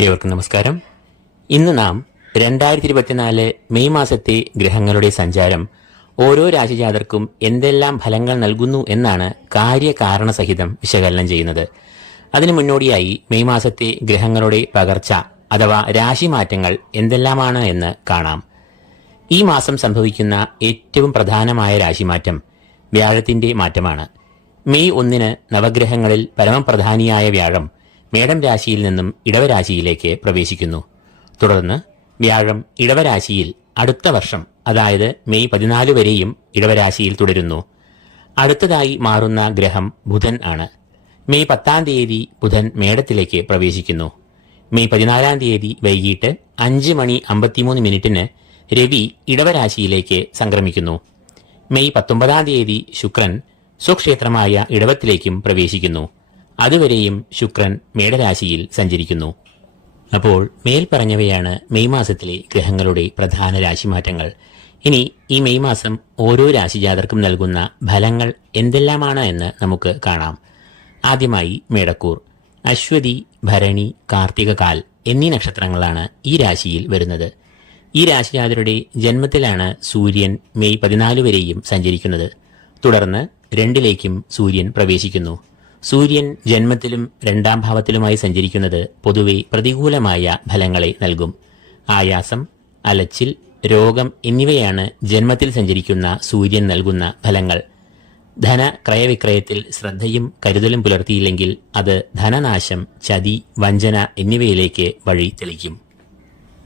ഏവർക്കും നമസ്കാരം. ഇന്ന് നാം രണ്ടായിരത്തി ഇരുപത്തിനാല് മെയ് മാസത്തെ ഗ്രഹങ്ങളുടെ സഞ്ചാരം ഓരോ രാശിജാതർക്കും എന്തെല്ലാം ഫലങ്ങൾ നൽകുന്നു എന്നാണ് കാര്യകാരണസഹിതം വിശകലനം ചെയ്യുന്നത്. അതിനു മുന്നോടിയായി മെയ് മാസത്തെ ഗ്രഹങ്ങളുടെ പകർച്ച അഥവാ രാശിമാറ്റങ്ങൾ എന്തെല്ലാമാണ് എന്ന് കാണാം. ഈ മാസം സംഭവിക്കുന്ന ഏറ്റവും പ്രധാനമായ രാശിമാറ്റം വ്യാഴത്തിന്റെ മാറ്റമാണ്. മെയ് ഒന്നിന് നവഗ്രഹങ്ങളിൽ പരമപ്രധാനിയായ വ്യാഴം മേടം രാശിയിൽ നിന്നും ഇടവരാശിയിലേക്ക് പ്രവേശിക്കുന്നു. തുടർന്ന് വ്യാഴം ഇടവരാശിയിൽ അടുത്ത വർഷം അതായത് മെയ് പതിനാല് വരെയും ഇടവരാശിയിൽ തുടരുന്നു. അടുത്തതായി മാറുന്ന ഗ്രഹം ബുധൻ ആണ്. മെയ് പത്താം തീയതി ബുധൻ മേടത്തിലേക്ക് പ്രവേശിക്കുന്നു. മെയ് പതിനാലാം തീയതി വൈകിട്ട് അഞ്ച് മണി അമ്പത്തിമൂന്ന് മിനിറ്റിന് രവി ഇടവരാശിയിലേക്ക് സംക്രമിക്കുന്നു. മെയ് പത്തൊമ്പതാം തീയതി ശുക്രൻ സ്വക്ഷേത്രമായ ഇടവത്തിലേക്കും പ്രവേശിക്കുന്നു. അതുവരെയും ശുക്രൻ മേടരാശിയിൽ സഞ്ചരിക്കുന്നു. അപ്പോൾ മേൽപ്പറഞ്ഞവയാണ് മെയ് മാസത്തിലെ ഗ്രഹങ്ങളുടെ പ്രധാന രാശിമാറ്റങ്ങൾ. ഇനി ഈ മെയ് മാസം ഓരോ രാശിജാതർക്കും നൽകുന്ന ഫലങ്ങൾ എന്തെല്ലാമാണ് എന്ന് നമുക്ക് കാണാം. ആദ്യമായി മേടക്കൂർ അശ്വതി ഭരണി കാർത്തികകാൽ എന്നീ നക്ഷത്രങ്ങളാണ് ഈ രാശിയിൽ വരുന്നത്. ഈ രാശിജാതരുടെ ജന്മത്തിലാണ് സൂര്യൻ മെയ് പതിനാല് വരെയും സഞ്ചരിക്കുന്നത്. തുടർന്ന് രണ്ടിലേക്കും സൂര്യൻ പ്രവേശിക്കുന്നു. സൂര്യൻ ജന്മത്തിലും രണ്ടാം ഭാവത്തിലുമായി സഞ്ചരിക്കുന്നത് പൊതുവെ പ്രതികൂലമായ ഫലങ്ങളെ നൽകും. ആയാസം അലച്ചിൽ രോഗം എന്നിവയാണ് ജന്മത്തിൽ സഞ്ചരിക്കുന്ന സൂര്യൻ നൽകുന്ന ഫലങ്ങൾ. ധന ക്രയവിക്രയത്തിൽ ശ്രദ്ധയും കരുതലും പുലർത്തിയില്ലെങ്കിൽ അത് ധനനാശം ചതി വഞ്ചന എന്നിവയിലേക്ക് വഴി തെളിക്കും.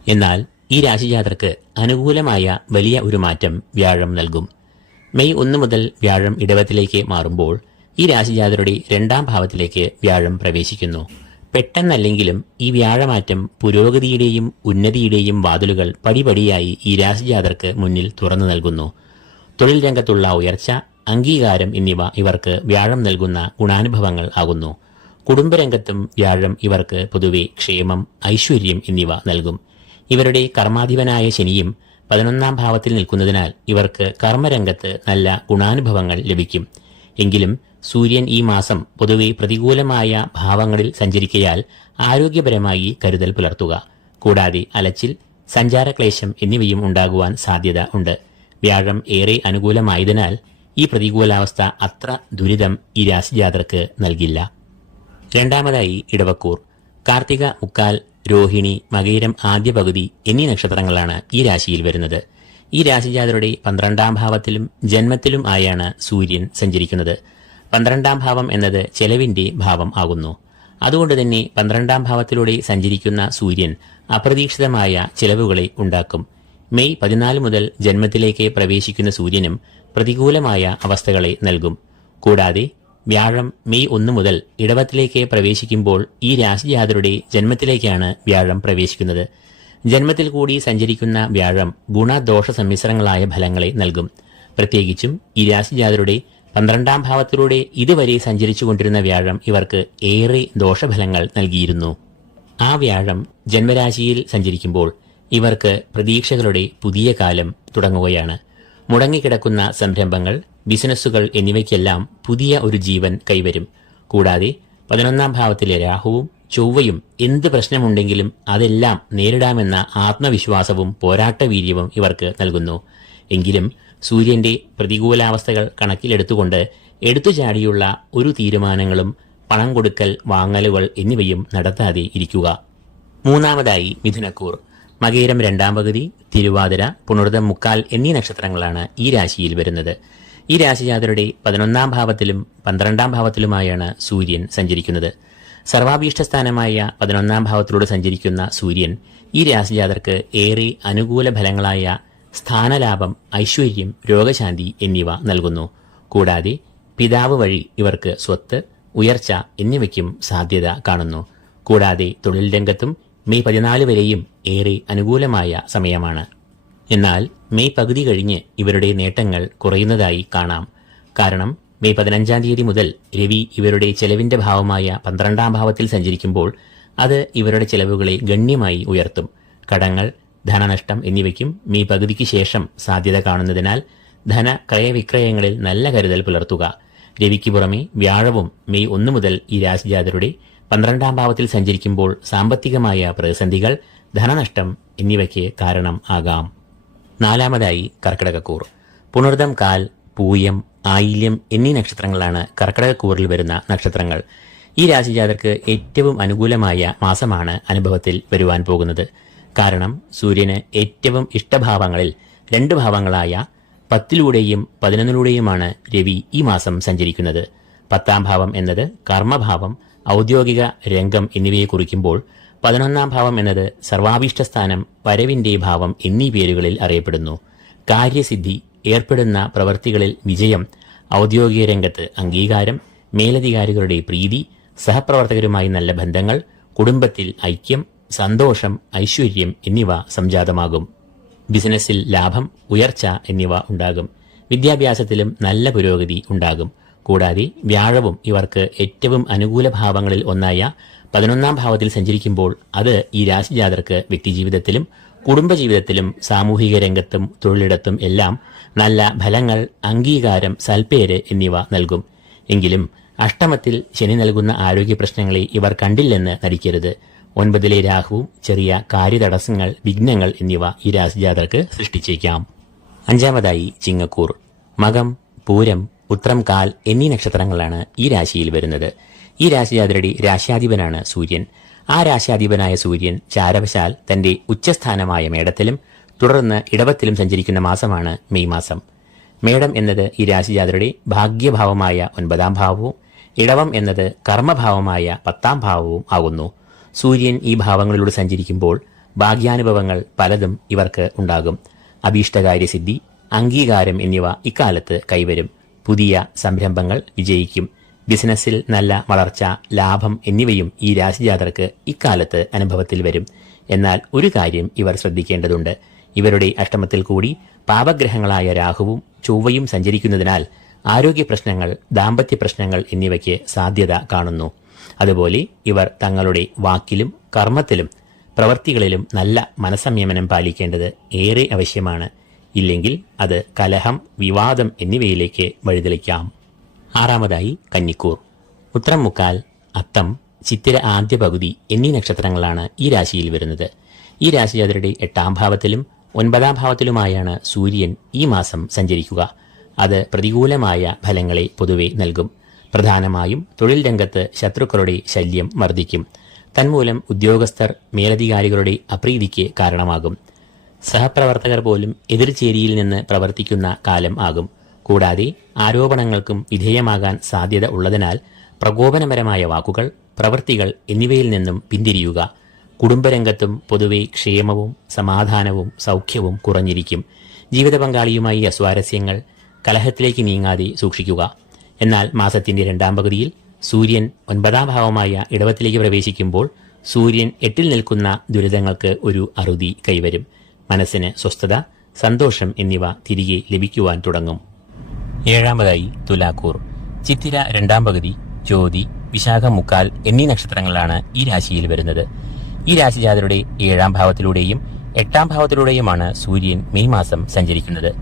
എന്നാൽ ഈ രാശിജാതർക്ക് അനുകൂലമായ വലിയ ഒരു മാറ്റം വ്യാഴം നൽകും. മെയ് ഒന്ന് മുതൽ വ്യാഴം ഇടവത്തിലേക്ക് മാറുമ്പോൾ ഈ രാശിജാതരുടെ രണ്ടാം ഭാവത്തിലേക്ക് വ്യാഴം പ്രവേശിക്കുന്നു. പെട്ടെന്നല്ലെങ്കിലും ഈ വ്യാഴമാറ്റം പുരോഗതിയുടെയും ഉന്നതിയുടെയും വാതിലുകൾ പടിപടിയായി ഈ രാശിജാതർക്ക് മുന്നിൽ തുറന്നു നൽകുന്നു. തൊഴിൽ രംഗത്തുള്ള ഉയർച്ച അംഗീകാരം എന്നിവ ഇവർക്ക് വ്യാഴം നൽകുന്ന ഗുണാനുഭവങ്ങൾ ആകുന്നു. കുടുംബരംഗത്തും വ്യാഴം ഇവർക്ക് പൊതുവെ ക്ഷേമം ഐശ്വര്യം എന്നിവ നൽകും. ഇവരുടെ കർമാധിപനായ ശനിയും പതിനൊന്നാം ഭാവത്തിൽ നിൽക്കുന്നതിനാൽ ഇവർക്ക് കർമ്മരംഗത്ത് നല്ല ഗുണാനുഭവങ്ങൾ ലഭിക്കും. എങ്കിലും സൂര്യൻ ഈ മാസം പൊതുവെ പ്രതികൂലമായ ഭാവങ്ങളിൽ സഞ്ചരിക്കയാൽ ആരോഗ്യപരമായി കരുതൽ പുലർത്തുക. കൂടാതെ അലച്ചിൽ സഞ്ചാരക്ലേശം എന്നിവയും ഉണ്ടാകുവാൻ സാധ്യത ഉണ്ട്. വ്യാഴം ഏറെ അനുകൂലമായതിനാൽ ഈ പ്രതികൂലാവസ്ഥ അത്ര ദുരിതം ഈ രാശിജാതർക്ക് നൽകില്ല. രണ്ടാമതായി ഇടവക്കൂർ. കാർത്തിക മുക്കാൽ രോഹിണി മകയിരം ആദ്യ പകുതി എന്നീ നക്ഷത്രങ്ങളാണ് ഈ രാശിയിൽ വരുന്നത്. ഈ രാശിജാതരുടെ പന്ത്രണ്ടാം ഭാവത്തിലും ജന്മത്തിലും ആയാണ് സൂര്യൻ സഞ്ചരിക്കുന്നത്. പന്ത്രണ്ടാം ഭാവം എന്നത് ചെലവിന്റെ ഭാവം ആകുന്നു. അതുകൊണ്ട് തന്നെ പന്ത്രണ്ടാം ഭാവത്തിലൂടെ സഞ്ചരിക്കുന്ന സൂര്യൻ അപ്രതീക്ഷിതമായ ചിലവുകളെ ഉണ്ടാക്കും. മെയ് പതിനാല് മുതൽ ജന്മത്തിലേക്ക് പ്രവേശിക്കുന്ന സൂര്യനും പ്രതികൂലമായ അവസ്ഥകളെ നൽകും. കൂടാതെ വ്യാഴം മെയ് ഒന്ന് മുതൽ ഇടവത്തിലേക്ക് പ്രവേശിക്കുമ്പോൾ ഈ രാശിജാതരുടെ ജന്മത്തിലേക്കാണ് വ്യാഴം പ്രവേശിക്കുന്നത്. ജന്മത്തിൽ കൂടി സഞ്ചരിക്കുന്ന വ്യാഴം ഗുണദോഷ സമ്മിശ്രങ്ങളായ ഫലങ്ങളെ നൽകും. പ്രത്യേകിച്ചും ഈ രാശിജാതരുടെ പന്ത്രണ്ടാം ഭാവത്തിലൂടെ ഇതുവരെ സഞ്ചരിച്ചുകൊണ്ടിരുന്ന വ്യാഴം ഇവർക്ക് ഏറെ ദോഷഫലങ്ങൾ നൽകിയിരുന്നു. ആ വ്യാഴം ജന്മരാശിയിൽ സഞ്ചരിക്കുമ്പോൾ ഇവർക്ക് പ്രതീക്ഷകളുടെ പുതിയ കാലം തുടങ്ങുകയാണ്. മുടങ്ങിക്കിടക്കുന്ന സംരംഭങ്ങൾ ബിസിനസ്സുകൾ എന്നിവയ്ക്കെല്ലാം പുതിയ ഒരു ജീവൻ കൈവരും. കൂടാതെ പതിനൊന്നാം ഭാവത്തിലെ രാഹുവും ചൊവ്വയും എന്ത് പ്രശ്നമുണ്ടെങ്കിലും അതെല്ലാം നേരിടാമെന്ന ആത്മവിശ്വാസവും പോരാട്ടവീര്യവും ഇവർക്ക് നൽകുന്നു. എങ്കിലും സൂര്യന്റെ പ്രതികൂലാവസ്ഥകൾ കണക്കിലെടുത്തുകൊണ്ട് എടുത്തുചാടിയുള്ള ഒരു തീരുമാനങ്ങളും പണം കൊടുക്കൽ വാങ്ങലുകൾ എന്നിവയും നടത്താതെ ഇരിക്കുക. മൂന്നാമതായി മിഥുനക്കൂർ. മകേരം രണ്ടാം പകുതി തിരുവാതിര പുണർതം മുക്കാൽ എന്നീ നക്ഷത്രങ്ങളാണ് ഈ രാശിയിൽ വരുന്നത്. ഈ രാശിജാതരുടെ പതിനൊന്നാം ഭാവത്തിലും പന്ത്രണ്ടാം ഭാവത്തിലുമായാണ് സൂര്യൻ സഞ്ചരിക്കുന്നത്. സർവാഭീഷ്ടസ്ഥാനമായ പതിനൊന്നാം ഭാവത്തിലൂടെ സഞ്ചരിക്കുന്ന സൂര്യൻ ഈ രാശിജാതർക്ക് ഏറെ അനുകൂല ഫലങ്ങളായ സ്ഥാനലാഭം ഐശ്വര്യം രോഗശാന്തി എന്നിവ നൽകുന്നു. കൂടാതെ പിതാവ് വഴി ഇവർക്ക് സ്വത്ത് ഉയർച്ച എന്നിവയ്ക്കും സാധ്യത കാണുന്നു. കൂടാതെ തൊഴിൽ രംഗത്തും മെയ് പതിനാല് വരെയും ഏറെ അനുകൂലമായ സമയമാണ്. എന്നാൽ മെയ് പകുതി കഴിഞ്ഞ് ഇവരുടെ നേട്ടങ്ങൾ കുറയുന്നതായി കാണാം. കാരണം മെയ് പതിനഞ്ചാം തീയതി മുതൽ രവി ഇവരുടെ ചെലവിന്റെ ഭാവമായ പന്ത്രണ്ടാം ഭാവത്തിൽ സഞ്ചരിക്കുമ്പോൾ അത് ഇവരുടെ ചെലവുകളെ ഗണ്യമായി ഉയർത്തും. കടങ്ങൾ ധനനഷ്ടം എന്നിവയ്ക്കും മീ പകുതിക്ക് ശേഷം സാധ്യത കാണുന്നതിനാൽ ധന ക്രയവിക്രയങ്ങളിൽ നല്ല കരുതൽ പുലർത്തുക. രവിക്ക് പുറമെ വ്യാഴവും മെയ് ഒന്നു മുതൽ ഈ രാശിജാതരുടെ പന്ത്രണ്ടാം ഭാവത്തിൽ സഞ്ചരിക്കുമ്പോൾ സാമ്പത്തികമായ പ്രതിസന്ധികൾ ധനനഷ്ടം എന്നിവയ്ക്ക് കാരണം ആകാം. നാലാമതായി കർക്കിടകക്കൂർ. പുണർദം കാൽ പൂയം ആയില്യം എന്നീ നക്ഷത്രങ്ങളാണ് കർക്കിടകക്കൂറിൽ വരുന്ന നക്ഷത്രങ്ങൾ. ഈ രാശിജാതർക്ക് ഏറ്റവും അനുകൂലമായ മാസമാണ് അനുഭവത്തിൽ വരുവാൻ പോകുന്നത്. കാരണം സൂര്യന് ഏറ്റവും ഇഷ്ടഭാവങ്ങളിൽ രണ്ട് ഭാവങ്ങളായ പത്തിലൂടെയും പതിനൊന്നിലൂടെയുമാണ് രവി ഈ മാസം സഞ്ചരിക്കുന്നത്. പത്താം ഭാവം എന്നത് കർമ്മഭാവം ഔദ്യോഗിക രംഗം എന്നിവയെ കുറിക്കുമ്പോൾ പതിനൊന്നാം ഭാവം എന്നത് സർവാഭീഷ്ടസ്ഥാനം വരവിന്റെ ഭാവം എന്നീ പേരുകളിൽ അറിയപ്പെടുന്നു. കാര്യസിദ്ധി ഏർപ്പെടുന്ന പ്രവൃത്തികളിൽ വിജയം ഔദ്യോഗിക രംഗത്ത് അംഗീകാരം മേലധികാരികളുടെ പ്രീതി സഹപ്രവർത്തകരുമായി നല്ല ബന്ധങ്ങൾ കുടുംബത്തിൽ ഐക്യം സന്തോഷം ഐശ്വര്യം എന്നിവ സംജാതമാകും. ബിസിനസ്സിൽ ലാഭം ഉയർച്ച എന്നിവ ഉണ്ടാകും. വിദ്യാഭ്യാസത്തിലും നല്ല പുരോഗതി ഉണ്ടാകും. കൂടാതെ വ്യാഴവും ഇവർക്ക് ഏറ്റവും അനുകൂല ഭാവങ്ങളിൽ ഒന്നായ പതിനൊന്നാം ഭാവത്തിൽ സഞ്ചരിക്കുമ്പോൾ അത് ഈ രാശിജാതർക്ക് വ്യക്തിജീവിതത്തിലും കുടുംബജീവിതത്തിലും സാമൂഹിക രംഗത്തും തൊഴിലിടത്തും എല്ലാം നല്ല ഫലങ്ങൾ അംഗീകാരം സൽപ്പേര് എന്നിവ നൽകും. എങ്കിലും അഷ്ടമത്തിൽ ശനി നൽകുന്ന ആരോഗ്യ പ്രശ്നങ്ങളെ ഇവർ കണ്ടില്ലെന്ന് നടിക്കരുത്. ഒൻപതിലെ രാഹു ചെറിയ കാര്യതടസ്സങ്ങൾ വിഘ്നങ്ങൾ എന്നിവ ഈ രാശിജാതർക്ക് സൃഷ്ടിച്ചേക്കാം. അഞ്ചാമതായി ചിങ്ങക്കൂർ. മകം പൂരം ഉത്രം കാൽ എന്നീ നക്ഷത്രങ്ങളാണ് ഈ രാശിയിൽ വരുന്നത്. ഈ രാശിജാതരുടെ രാശ്യാധിപനാണ് സൂര്യൻ. ആ രാശ്യാധിപനായ സൂര്യൻ ചാരവശാൽ തന്റെ ഉച്ചസ്ഥാനമായ മേടത്തിലും തുടർന്ന് ഇടവത്തിലും സഞ്ചരിക്കുന്ന മാസമാണ് മെയ് മാസം. മേടം എന്നത് ഈ രാശിജാതരുടെ ഭാഗ്യഭാവമായ ഒൻപതാം ഭാവവും ഇടവം എന്നത് കർമ്മഭാവമായ പത്താം ഭാവവും ആകുന്നു. സൂര്യൻ ഈ ഭാവങ്ങളിലൂടെ സഞ്ചരിക്കുമ്പോൾ ഭാഗ്യാനുഭവങ്ങൾ പലതും ഇവർക്ക് ഉണ്ടാകും. അഭീഷ്ടകാര്യസിദ്ധി അംഗീകാരം എന്നിവ ഇക്കാലത്ത് കൈവരും. പുതിയ സംരംഭങ്ങൾ വിജയിക്കും. ബിസിനസ്സിൽ നല്ല വളർച്ച ലാഭം എന്നിവയും ഈ രാശിജാതർക്ക് ഇക്കാലത്ത് അനുഭവത്തിൽ വരും. എന്നാൽ ഒരു കാര്യം ഇവർ ശ്രദ്ധിക്കേണ്ടതുണ്ട്. ഇവരുടെ അഷ്ടമത്തിൽ കൂടി പാപഗ്രഹങ്ങളായ രാഹുവും ചൊവ്വയും സഞ്ചരിക്കുന്നതിനാൽ ആരോഗ്യ പ്രശ്നങ്ങൾ ദാമ്പത്യ പ്രശ്നങ്ങൾ എന്നിവയ്ക്ക് സാധ്യത കാണുന്നു. അതുപോലെ ഇവർ തങ്ങളുടെ വാക്കിലും കർമ്മത്തിലും പ്രവൃത്തികളിലും നല്ല മനസംയമനം പാലിക്കേണ്ടത് ഏറെ ആവശ്യമാണ്. ഇല്ലെങ്കിൽ അത് കലഹം വിവാദം എന്നിവയിലേക്ക് വഴിതെളിക്കാം. ആറാമതായി കന്നിക്കൂർ. ഉത്രം മുക്കാൽ അത്തം ചിത്തിര ആദ്യ പകുതി എന്നീ നക്ഷത്രങ്ങളാണ് ഈ രാശിയിൽ വരുന്നത്. ഈ രാശി അതിരുടെ എട്ടാം ഭാവത്തിലും ഒൻപതാം ഭാവത്തിലുമായാണ് സൂര്യൻ ഈ മാസം സഞ്ചരിക്കുക. അത് പ്രതികൂലമായ ഫലങ്ങളെ പൊതുവെ നൽകും. പ്രധാനമായും തൊഴിൽ രംഗത്ത് ശത്രുക്കളുടെ ശല്യം വർദ്ധിക്കും. തന്മൂലം ഉദ്യോഗസ്ഥർ മേലധികാരികളുടെ അപ്രീതിക്ക് കാരണമാകും. സഹപ്രവർത്തകർ പോലും എതിർചേരിയിൽ നിന്ന് പ്രവർത്തിക്കുന്ന കാലം ആകും. കൂടാതെ ആരോപണങ്ങൾക്കും വിധേയമാകാൻ സാധ്യത ഉള്ളതിനാൽ പ്രകോപനപരമായ വാക്കുകൾ പ്രവൃത്തികൾ എന്നിവയിൽ നിന്നും പിന്തിരിയുക. കുടുംബരംഗത്തും പൊതുവെ ക്ഷേമവും സമാധാനവും സൗഖ്യവും കുറഞ്ഞിരിക്കും. ജീവിത പങ്കാളിയുമായി അസ്വാരസ്യങ്ങൾ കലഹത്തിലേക്ക് നീങ്ങാതെ സൂക്ഷിക്കുക. എന്നാൽ മാസത്തിന്റെ രണ്ടാം പകുതിയിൽ സൂര്യൻ ഒൻപതാം ഭാവമായ ഇടവത്തിലേക്ക് പ്രവേശിക്കുമ്പോൾ സൂര്യൻ എട്ടിൽ നിൽക്കുന്ന ദുരിതങ്ങൾക്ക് ഒരു അറുതി കൈവരും. മനസ്സിന് സ്വസ്ഥത സന്തോഷം എന്നിവ തിരികെ ലഭിക്കുവാൻ തുടങ്ങും. ഏഴാമതായി തുലാക്കൂർ. ചിത്തിര രണ്ടാം പകുതി ജ്യോതി വിശാഖ മുക്കാൽ എന്നീ നക്ഷത്രങ്ങളാണ് ഈ രാശിയിൽ വരുന്നത്. ഈ രാശിജാതരുടെ ഏഴാം ഭാവത്തിലൂടെയും എട്ടാം ഭാവത്തിലൂടെയുമാണ് സൂര്യൻ മെയ് മാസം സഞ്ചരിക്കുന്നത്.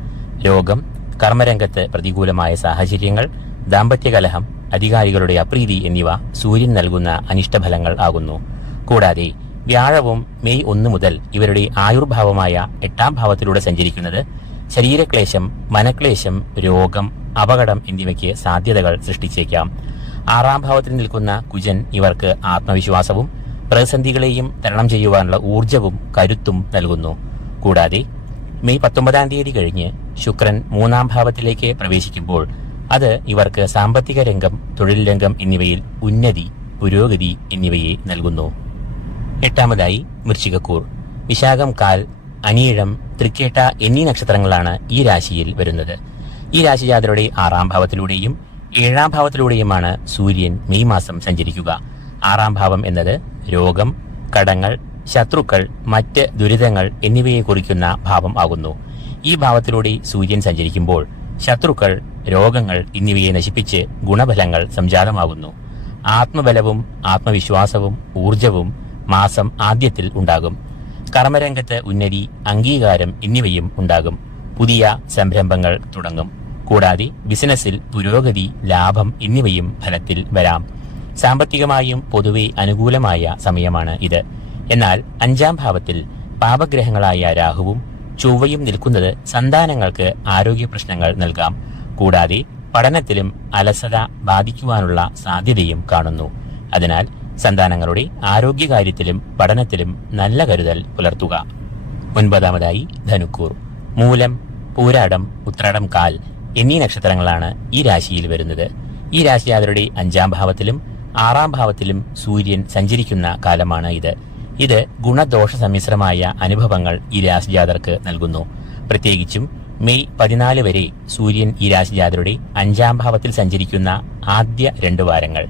രോഗം കർമ്മരംഗത്ത് പ്രതികൂലമായ സാഹചര്യങ്ങൾ ദാമ്പത്യകലഹം അധികാരികളുടെ അപ്രീതി എന്നിവ സൂര്യൻ നൽകുന്ന അനിഷ്ടഫലങ്ങൾ ആകുന്നു. കൂടാതെ വ്യാഴവും മെയ് ഒന്ന് മുതൽ ഇവരുടെ ആയുർഭാവമായ എട്ടാം ഭാവത്തിലൂടെ സഞ്ചരിക്കുന്നത് ശരീരക്ലേശം മനക്ലേശം രോഗം അപകടം എന്നിവയ്ക്ക് സാധ്യതകൾ സൃഷ്ടിച്ചേക്കാം. ആറാം ഭാവത്തിൽ നിൽക്കുന്ന കുജൻ ഇവർക്ക് ആത്മവിശ്വാസവും പ്രതിസന്ധികളെയും തരണം ചെയ്യുവാനുള്ള ഊർജവും കരുത്തും നൽകുന്നു. കൂടാതെ മെയ് പത്തൊമ്പതാം തീയതി കഴിഞ്ഞ് ശുക്രൻ മൂന്നാം ഭാവത്തിലേക്ക് പ്രവേശിക്കുമ്പോൾ അത് ഇവർക്ക് സാമ്പത്തിക രംഗം തൊഴിൽ രംഗം എന്നിവയിൽ ഉന്നതി പുരോഗതി എന്നിവയെ നൽകുന്നു. എട്ടാമതായി വൃശ്ചികക്കൂർ വിശാഖം കാൽ അനീഴം തൃക്കേട്ട എന്നീ നക്ഷത്രങ്ങളാണ് ഈ രാശിയിൽ വരുന്നത്. ഈ രാശിജാതരുടെ ആറാം ഭാവത്തിലൂടെയും ഏഴാം ഭാവത്തിലൂടെയുമാണ് സൂര്യൻ മെയ് മാസം സഞ്ചരിക്കുക. ആറാം ഭാവം എന്നത് രോഗം കടങ്ങൾ ശത്രുക്കൾ മറ്റ് ദുരിതങ്ങൾ എന്നിവയെ കുറിക്കുന്ന ഭാവം ആകുന്നു. ഈ ഭാവത്തിലൂടെ സൂര്യൻ സഞ്ചരിക്കുമ്പോൾ ശത്രുക്കൾ രോഗങ്ങൾ എന്നിവയെ നശിപ്പിച്ച് ഗുണഫലങ്ങൾ സംജാതമാകുന്നു. ആത്മബലവും ആത്മവിശ്വാസവും ഊർജവും മാസം ആദ്യത്തിൽ ഉണ്ടാകും. കർമ്മരംഗത്ത് ഉന്നതി അംഗീകാരം എന്നിവയും ഉണ്ടാകും. പുതിയ സംരംഭങ്ങൾ തുടങ്ങും. കൂടാതെ ബിസിനസ്സിൽ പുരോഗതി ലാഭം എന്നിവയും ഫലത്തിൽ വരാം. സാമ്പത്തികമായും പൊതുവെ അനുകൂലമായ സമയമാണ് ഇത്. എന്നാൽ അഞ്ചാം ഭാവത്തിൽ പാപഗ്രഹങ്ങളായ രാഹുവും ചൊവ്വയും നിൽക്കുന്നത് സന്താനങ്ങൾക്ക് ആരോഗ്യ പ്രശ്നങ്ങൾ നൽകാം. കൂടാതെ പഠനത്തിലും അലസത ബാധിക്കുവാനുള്ള സാധ്യതയും കാണുന്നു. അതിനാൽ സന്താനങ്ങളുടെ ആരോഗ്യകാര്യത്തിലും പഠനത്തിലും നല്ല കരുതൽ പുലർത്തുക. ഒൻപതാമതായി ധനുക്കൂർ. മൂലം പൂരാടം ഉത്രാടം കാൽ എന്നീ നക്ഷത്രങ്ങളാണ് ഈ രാശിയിൽ വരുന്നത്. ഈ രാശി അവരുടെ അഞ്ചാം ഭാവത്തിലും ആറാം ഭാവത്തിലും സൂര്യൻ സഞ്ചരിക്കുന്ന കാലമാണ് ഇത്. ഇത് ഗുണദോഷ സമ്മിശ്രമായ അനുഭവങ്ങൾ ഈ രാശിജാതർക്ക് നൽകുന്നു. പ്രത്യേകിച്ചും മെയ് പതിനാല് വരെ സൂര്യൻ ഈ രാശിജാതരുടെ അഞ്ചാം ഭാവത്തിൽ സഞ്ചരിക്കുന്ന ആദ്യ രണ്ട് വാരങ്ങൾ.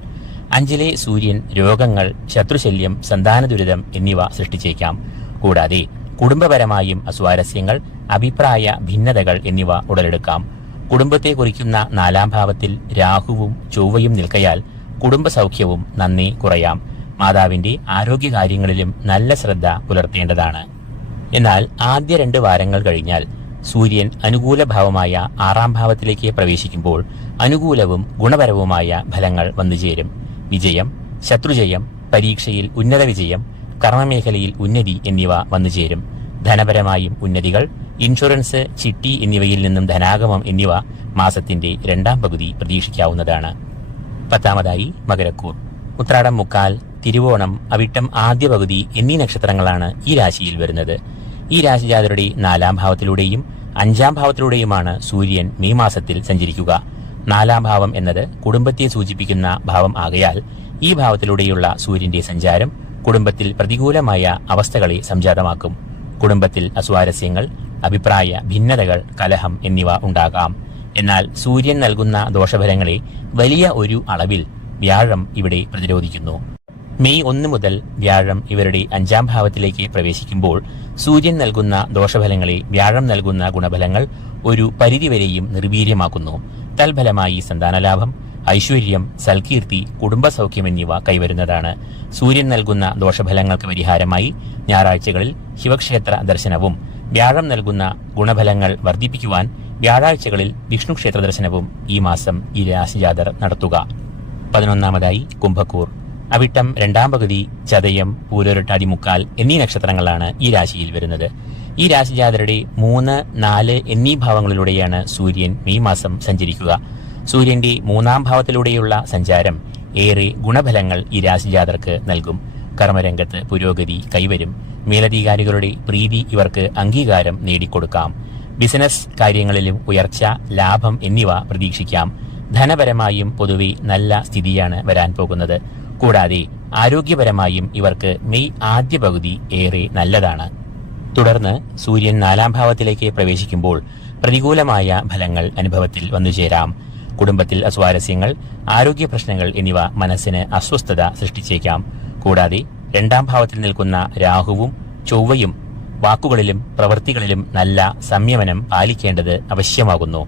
അഞ്ചിലെ സൂര്യൻ രോഗങ്ങൾ ശത്രുശല്യം സന്താന ദുരിതം എന്നിവ സൃഷ്ടിച്ചേക്കാം. കൂടാതെ കുടുംബപരമായും അസ്വാരസ്യങ്ങൾ അഭിപ്രായ ഭിന്നതകൾ എന്നിവ ഉടലെടുക്കാം. കുടുംബത്തെ കുറിക്കുന്ന നാലാം ഭാവത്തിൽ രാഹുവും ചൊവ്വയും നിൽക്കയാൽ കുടുംബ സൗഖ്യവും നന്ദി കുറയാം. മാതാവിന്റെ ആരോഗ്യകാര്യങ്ങളിലും നല്ല ശ്രദ്ധ പുലർത്തേണ്ടതാണ്. എന്നാൽ ആദ്യ രണ്ട് വാരങ്ങൾ കഴിഞ്ഞാൽ സൂര്യൻ അനുകൂല ഭാവമായ ആറാം ഭാവത്തിലേക്ക് പ്രവേശിക്കുമ്പോൾ അനുകൂലവും ഗുണപരവുമായ ഫലങ്ങൾ വന്നുചേരും വിജയം ശത്രുജയം പരീക്ഷയിൽ ഉന്നത വിജയം കർമ്മമേഖലയിൽ ഉന്നതി എന്നിവ വന്നുചേരും ധനപരമായും ഉന്നതികൾ ഇൻഷുറൻസ് ചിട്ടി എന്നിവയിൽ നിന്നും ധനാഗമം എന്നിവ മാസത്തിന്റെ രണ്ടാം പകുതി പ്രതീക്ഷിക്കാവുന്നതാണ്. പത്താമതായി മകരക്കൂർ. ഉത്രാടം മുക്കാൽ തിരുവോണം അവിട്ടം ആദ്യ പകുതി എന്നീ നക്ഷത്രങ്ങളാണ് ഈ രാശിയിൽ വരുന്നത്. ഈ രാശിജാതരുടെ നാലാം ഭാവത്തിലൂടെയും അഞ്ചാം ഭാവത്തിലൂടെയുമാണ് സൂര്യൻ മെയ് മാസത്തിൽ സഞ്ചരിക്കുക. നാലാം ഭാവം എന്നത് കുടുംബത്തെ സൂചിപ്പിക്കുന്ന ഭാവം ആകയാൽ ഈ ഭാവത്തിലൂടെയുള്ള സൂര്യന്റെ സഞ്ചാരം കുടുംബത്തിൽ പ്രതികൂലമായ അവസ്ഥകളെ സംജാതമാക്കും. കുടുംബത്തിൽ അസ്വാരസ്യങ്ങൾ അഭിപ്രായ ഭിന്നതകൾ കലഹം എന്നിവ ഉണ്ടാകാം. എന്നാൽ സൂര്യൻ നൽകുന്ന ദോഷഫലങ്ങളെ വലിയ ഒരു അളവിൽ വ്യാഴം ഇവിടെ പ്രതിരോധിക്കുന്നു. മെയ് ഒന്ന് മുതൽ വ്യാഴം ഇവരുടെ അഞ്ചാം ഭാവത്തിലേക്ക് പ്രവേശിക്കുമ്പോൾ സൂര്യൻ നൽകുന്ന ദോഷഫലങ്ങളിൽ വ്യാഴം നൽകുന്ന ഗുണഫലങ്ങൾ ഒരു പരിധിവരെയും നിർവീര്യമാക്കുന്നു. തൽഫലമായി സന്താനലാഭം ഐശ്വര്യം സൽകീർത്തി കുടുംബസൗഖ്യം എന്നിവ കൈവരുന്നതാണ്. സൂര്യൻ നൽകുന്ന ദോഷഫലങ്ങൾക്ക് പരിഹാരമായി ഞായറാഴ്ചകളിൽ ശിവക്ഷേത്ര ദർശനവും വ്യാഴം നൽകുന്ന ഗുണഫലങ്ങൾ വർദ്ധിപ്പിക്കുവാൻ വ്യാഴാഴ്ചകളിൽ വിഷ്ണുക്ഷേത്ര ദർശനവും ഈ മാസം ഈ രാശിജാതർ നടത്തുക. പതിനൊന്നാമതായി കുംഭക്കൂർ. അവിട്ടം രണ്ടാം പകുതി ചതയം പൂരൊരട്ട മുക്കാൽ എന്നീ നക്ഷത്രങ്ങളാണ് ഈ രാശിയിൽ വരുന്നത്. ഈ രാശിജാതരുടെ മൂന്ന് നാല് എന്നീ ഭാവങ്ങളിലൂടെയാണ് സൂര്യൻ മെയ് മാസം സഞ്ചരിക്കുക. സൂര്യന്റെ മൂന്നാം ഭാവത്തിലൂടെയുള്ള സഞ്ചാരം ഏറെ ഗുണഫലങ്ങൾ ഈ രാശിജാതർക്ക് നൽകും. കർമ്മരംഗത്ത് പുരോഗതി കൈവരും. മേലധികാരികളുടെ പ്രീതി ഇവർക്ക് അംഗീകാരം നേടിക്കൊടുക്കാം. ബിസിനസ് കാര്യങ്ങളിലും ഉയർച്ച ലാഭം എന്നിവ പ്രതീക്ഷിക്കാം. ധനപരമായും പൊതുവെ നല്ല സ്ഥിതിയാണ് വരാൻ പോകുന്നത്. കൂടാതെ ആരോഗ്യപരമായും ഇവർക്ക് മെയ് ആദ്യ പകുതി ഏറെ നല്ലതാണ്. തുടർന്ന് സൂര്യൻ നാലാം ഭാവത്തിലേക്ക് പ്രവേശിക്കുമ്പോൾ പ്രതികൂലമായ ഫലങ്ങൾ അനുഭവത്തിൽ വന്നുചേരാം കുടുംബത്തിൽ അസ്വാരസ്യങ്ങൾ ആരോഗ്യ പ്രശ്നങ്ങൾ എന്നിവ മനസ്സിന് അസ്വസ്ഥത സൃഷ്ടിച്ചേക്കാം. കൂടാതെ രണ്ടാം ഭാവത്തിൽ നിൽക്കുന്ന രാഹുവും ചൊവ്വയും വാക്കുകളിലും പ്രവൃത്തികളിലും നല്ല സംയമനം പാലിക്കേണ്ടത് ആവശ്യമാകുന്നു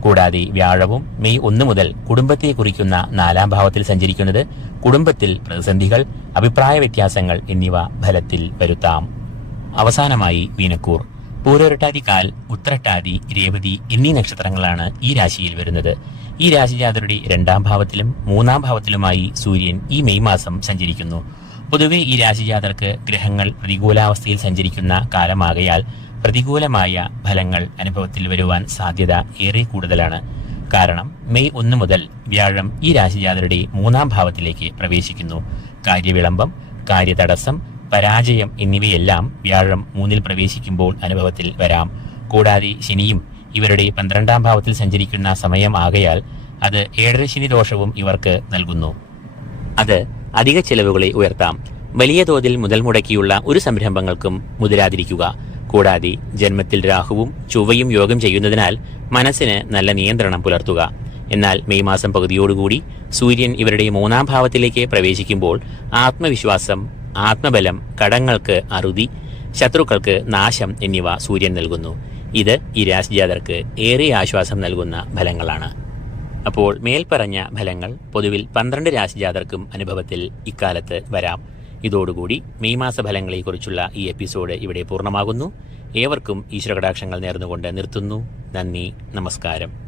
കൂടാതെ വ്യാഴവും മെയ് ഒന്ന് മുതൽ കുടുംബത്തെ കുറിക്കുന്ന നാലാം ഭാവത്തിൽ സഞ്ചരിക്കുന്നത് കുടുംബത്തിൽ പ്രതിസന്ധികൾ അഭിപ്രായ വ്യത്യാസങ്ങൾ എന്നിവ ഫലത്തിൽ വരുത്താം. അവസാനമായി വീനക്കൂർ പൂരൊരട്ടാതി കാൽ ഉത്രട്ടാതി രേവതി എന്നീ നക്ഷത്രങ്ങളാണ് ഈ രാശിയിൽ വരുന്നത്. ഈ രാശിജാതരുടെ രണ്ടാം ഭാവത്തിലും മൂന്നാം ഭാവത്തിലുമായി സൂര്യൻ ഈ മെയ് മാസം സഞ്ചരിക്കുന്നു. പൊതുവെ ഈ രാശിജാതർക്ക് ഗ്രഹങ്ങൾ പ്രതികൂലാവസ്ഥയിൽ സഞ്ചരിക്കുന്ന കാലമാകയാൽ പ്രതികൂലമായ ഫലങ്ങൾ അനുഭവത്തിൽ വരുവാൻ സാധ്യത ഏറെ കൂടുതലാണ്. കാരണം മെയ് ഒന്ന് മുതൽ വ്യാഴം ഈ രാശിജാതരുടെ മൂന്നാം ഭാവത്തിലേക്ക് പ്രവേശിക്കുന്നു. കാര്യവിളംബം കാര്യതടസ്സം പരാജയം എന്നിവയെല്ലാം വ്യാഴം മൂന്നിൽ പ്രവേശിക്കുമ്പോൾ അനുഭവത്തിൽ വരാം. കൂടാതെ ശനിയും ഇവരുടെ പന്ത്രണ്ടാം ഭാവത്തിൽ സഞ്ചരിക്കുന്ന സമയം ആകയാൽ അത് ഏഴര ശനി ദോഷവും ഇവർക്ക് നൽകുന്നു. അത് അധിക ചെലവുകളെ ഉയർത്താം. വലിയ തോതിൽ മുതൽ മുടക്കിയുള്ള ഒരു സംരംഭങ്ങൾക്കും മുതിരാതിരിക്കുക. കൂടാതെ ജന്മത്തിൽ രാഹുവും ചുവയും യോഗം ചെയ്യുന്നതിനാൽ മനസ്സിന് നല്ല നിയന്ത്രണം പുലർത്തുക. എന്നാൽ മെയ് മാസം പകുതിയോടുകൂടി സൂര്യൻ ഇവരുടെ മൂന്നാം ഭാവത്തിലേക്ക് പ്രവേശിക്കുമ്പോൾ ആത്മവിശ്വാസം ആത്മബലം കടങ്ങൾക്ക് അറുതി ശത്രുക്കൾക്ക് നാശം എന്നിവ സൂര്യൻ നൽകുന്നു. ഇത് ഈ രാശിജാതർക്ക് ഏറെ ആശ്വാസം നൽകുന്ന ഫലങ്ങളാണ്. അപ്പോൾ മേൽപ്പറഞ്ഞ ഫലങ്ങൾ പൊതുവിൽ പന്ത്രണ്ട് രാശിജാതർക്കും അനുഭവത്തിൽ ഇക്കാലത്ത് വരാം. ഇതോടുകൂടി മെയ് മാസ ഫലങ്ങളെക്കുറിച്ചുള്ള ഈ എപ്പിസോഡ് ഇവിടെ പൂർണമാകുന്നു. ഏവർക്കും ഈശ്വരകടാക്ഷങ്ങൾ നേർന്നുകൊണ്ട് നിർത്തുന്നു. നന്ദി നമസ്കാരം.